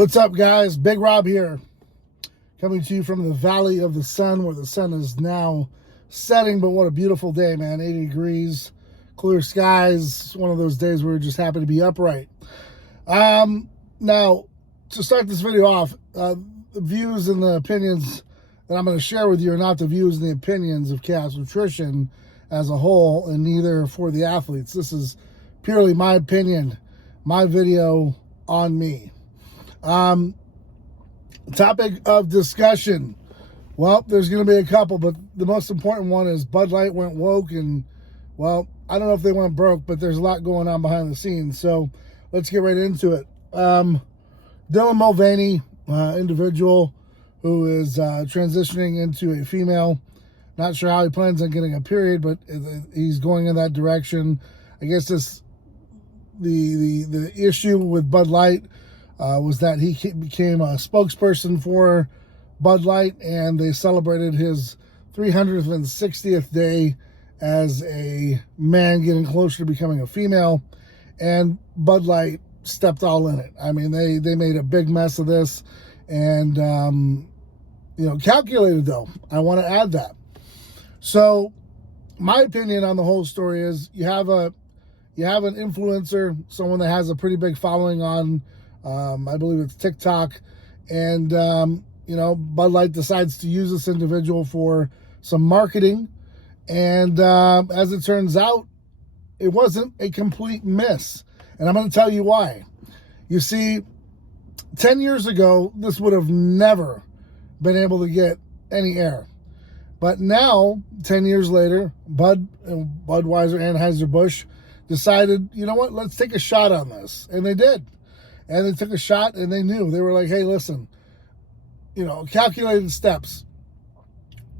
What's up, guys? Big Rob here, coming to you from the Valley of the Sun, where the sun is now setting. But what a beautiful day, man. 80 degrees, clear skies. One of those days where we're just happy to be upright. Now, to start this video off, the views and the opinions that I'm going to share with you are not the views and the opinions of Chaos Nutrition as a whole, and neither for the athletes. This is purely my opinion, my video on me. Topic of discussion. Well, there's going to be a couple, but the most important one is Bud Light went woke, and, well, I don't know if they went broke, but there's a lot going on behind the scenes. So let's get right into it. Dylan Mulvaney, individual who is transitioning into a female. Not sure how he plans on getting a period, but he's going in that direction. I guess the issue with Bud Light was that he became a spokesperson for Bud Light, and they celebrated his 360th day as a man getting closer to becoming a female, and Bud Light stepped all in it. I mean, they made a big mess of this, and calculated though. I want to add that. So my opinion on the whole story is you have an influencer, someone that has a pretty big following on I believe it's TikTok, and Bud Light decides to use this individual for some marketing, and as it turns out, it wasn't a complete miss, and I'm going to tell you why. You see, 10 years ago, this would have never been able to get any air. But now, 10 years later, Budweiser, Anheuser-Busch decided, you know what, let's take a shot on this. And they did. And they took a shot, and they knew. They were like, hey, listen, calculated steps.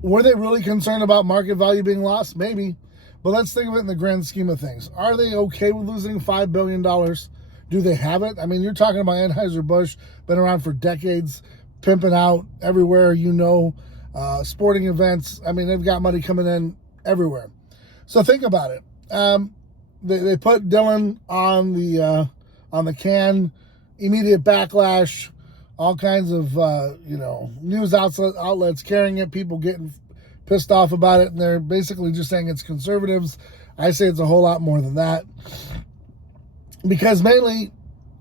Were they really concerned about market value being lost? Maybe. But let's think of it in the grand scheme of things. Are they okay with losing $5 billion? Do they have it? I mean, you're talking about Anheuser-Busch, been around for decades, pimping out everywhere, sporting events. I mean, they've got money coming in everywhere. So think about it. They put Dylan on the can, immediate backlash, all kinds of news outlets carrying it, people getting pissed off about it, and they're basically just saying it's conservatives. I say it's a whole lot more than that, because mainly,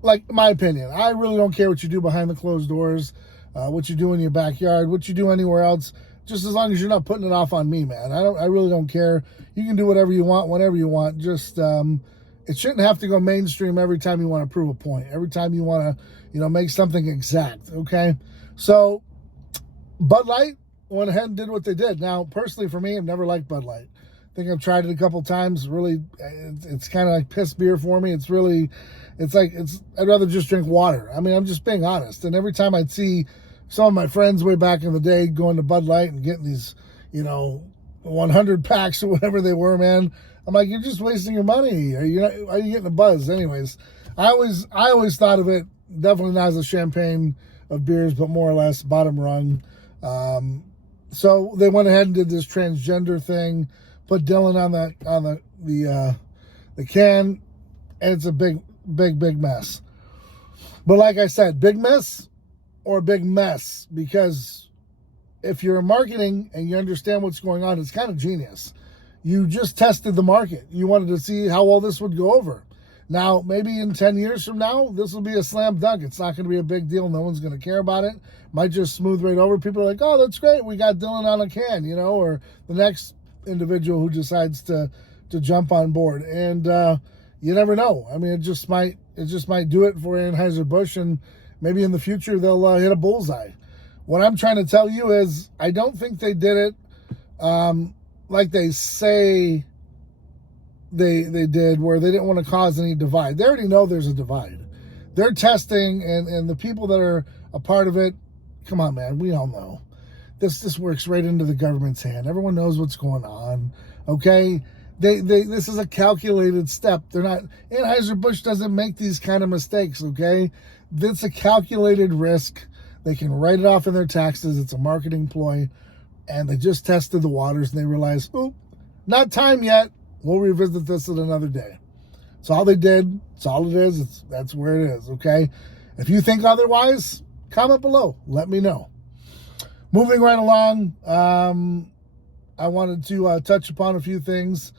like, my opinion, I really don't care what you do behind the closed doors, what you do in your backyard, what you do anywhere else, just as long as you're not putting it off on me, man. I really don't care. You can do whatever you want, whenever you want. Just it shouldn't have to go mainstream every time you want to prove a point, every time you want to make something exact. Okay, so Bud Light went ahead and did what they did. Now, personally, for me, I've never liked Bud Light. I think I've tried it a couple times. Really, it's kind of like piss beer for me. I'd rather just drink water. I mean, I'm just being honest. And every time I'd see some of my friends way back in the day going to Bud Light and getting these, 100 packs or whatever they were, man, I'm like, you're just wasting your money. Are you getting a buzz? Anyways, I always thought of it definitely not as a champagne of beers, but more or less bottom rung. So they went ahead and did this transgender thing, put Dylan on the can, and it's a big mess. But like I said, big mess or big mess, because if you're in marketing and you understand what's going on, it's kind of genius. You just tested the market. You wanted to see how well this would go over. Now, maybe in 10 years from now, this will be a slam dunk. It's not going to be a big deal. No one's going to care about it. Might just smooth right over. People are like, oh, that's great. We got Dylan on a can, or the next individual who decides to jump on board. And you never know. I mean, it just might do it for Anheuser-Busch, and maybe in the future they'll hit a bullseye. What I'm trying to tell you is, I don't think they did it like they say they did, where they didn't want to cause any divide. They already know there's a divide. They're testing, and the people that are a part of it, come on, man, we all know. This works right into the government's hand. Everyone knows what's going on, okay? This is a calculated step. Anheuser-Busch doesn't make these kind of mistakes, okay? It's a calculated risk. They can write it off in their taxes. It's a marketing ploy. And they just tested the waters, and they realized, oh, not time yet. We'll revisit this at another day. It's all they did. It's all it is. That's where it is, okay? If you think otherwise, comment below. Let me know. Moving right along, I wanted to touch upon a few things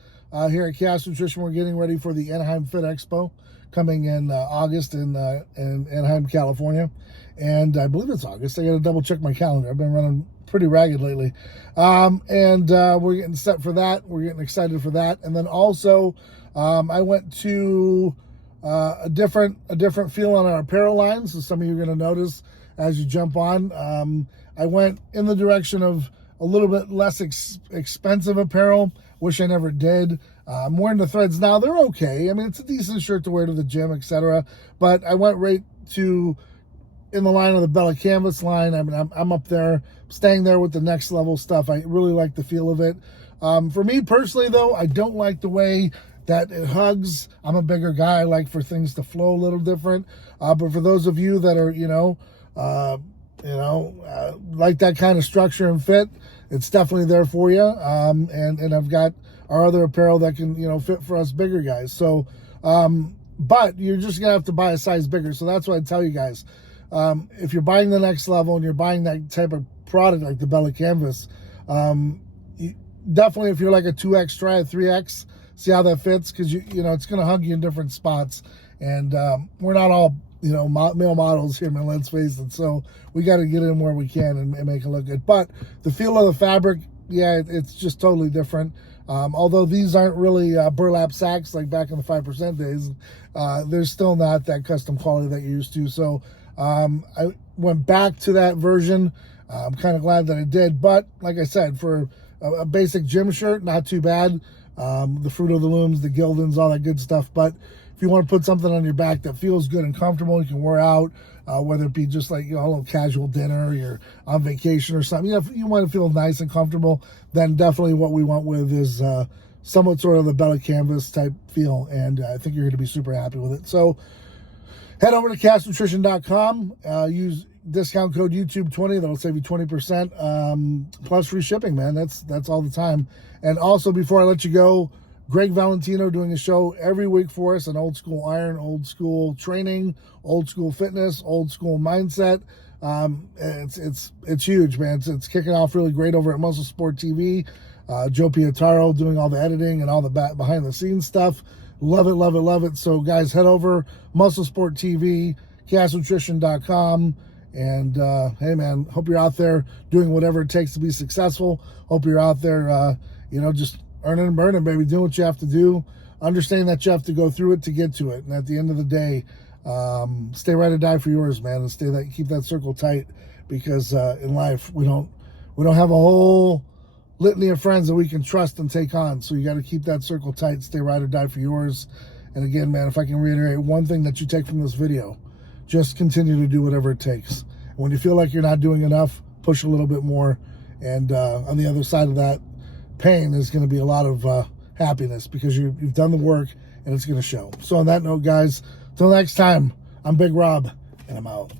here at Chaos Nutrition. We're getting ready for the Anaheim Fit Expo coming in August in Anaheim, California. And I believe it's August. I got to double check my calendar. I've been running pretty ragged lately. We're getting set for that. We're getting excited for that. And then also, I went to a different feel on our apparel line. So some of you are going to notice as you jump on. I went in the direction of a little bit less expensive apparel. Wish I never did. I'm wearing the threads now. They're okay. I mean, it's a decent shirt to wear to the gym, etc. But I went right to in the line of the Bella Canvas line. I mean, I'm up there, staying there with the next level stuff. I really like the feel of it. For me personally, though, I don't like the way that it hugs. I'm a bigger guy. I like for things to flow a little different. But for those of you that are, like that kind of structure and fit, it's definitely there for you. And I've got our other apparel that can, fit for us bigger guys. So, but you're just going to have to buy a size bigger. So that's what I tell you guys. If you're buying the next level and you're buying that type of product like the Bella Canvas, definitely if you're like a 2X, try a 3X, see how that fits, because it's going to hug you in different spots. And we're not all male models here, man, let's face it. So we got to get in where we can and make it look good. But the feel of the fabric, yeah, it's just totally different. Although these aren't really burlap sacks like back in the 5% days, they're still not that custom quality that you're used to. So I went back to that version. I'm kind of glad that I did. But like I said, for a basic gym shirt, not too bad. The Fruit of the Looms, the Gildans, all that good stuff. But if you want to put something on your back that feels good and comfortable, you can wear out, whether it be just like a little casual dinner, or you're on vacation or something. If you want to feel nice and comfortable, then definitely what we went with is somewhat sort of the Bella Canvas type feel, and I think you're going to be super happy with it. So head over to castnutrition.com, use discount code YouTube20. That'll save you 20%, plus free shipping, man. That's all the time. And also, before I let you go, Greg Valentino doing a show every week for us on old school iron, old school training, old school fitness, old school mindset. It's huge, man. It's kicking off really great over at Muscle Sport TV. Joe Pietaro doing all the editing and all the behind the scenes stuff. Love it, love it, love it. So guys, head over Muscle Sport TV, castnutrition.com. And hey, man, hope you're out there doing whatever it takes to be successful. Hope you're out there, just earning and burning, baby, doing what you have to do. Understanding that you have to go through it to get to it. And at the end of the day, stay right or die for yours, man, and keep that circle tight, because in life we don't have a whole litany of friends that we can trust and take on. So you got to keep that circle tight, stay right or die for yours. And again, man, if I can reiterate one thing that you take from this video, just continue to do whatever it takes. And when you feel like you're not doing enough, push a little bit more. And on the other side of that pain is going to be a lot of happiness, because you've done the work and it's going to show. So on that note, guys, till next time, I'm Big Rob, and I'm out.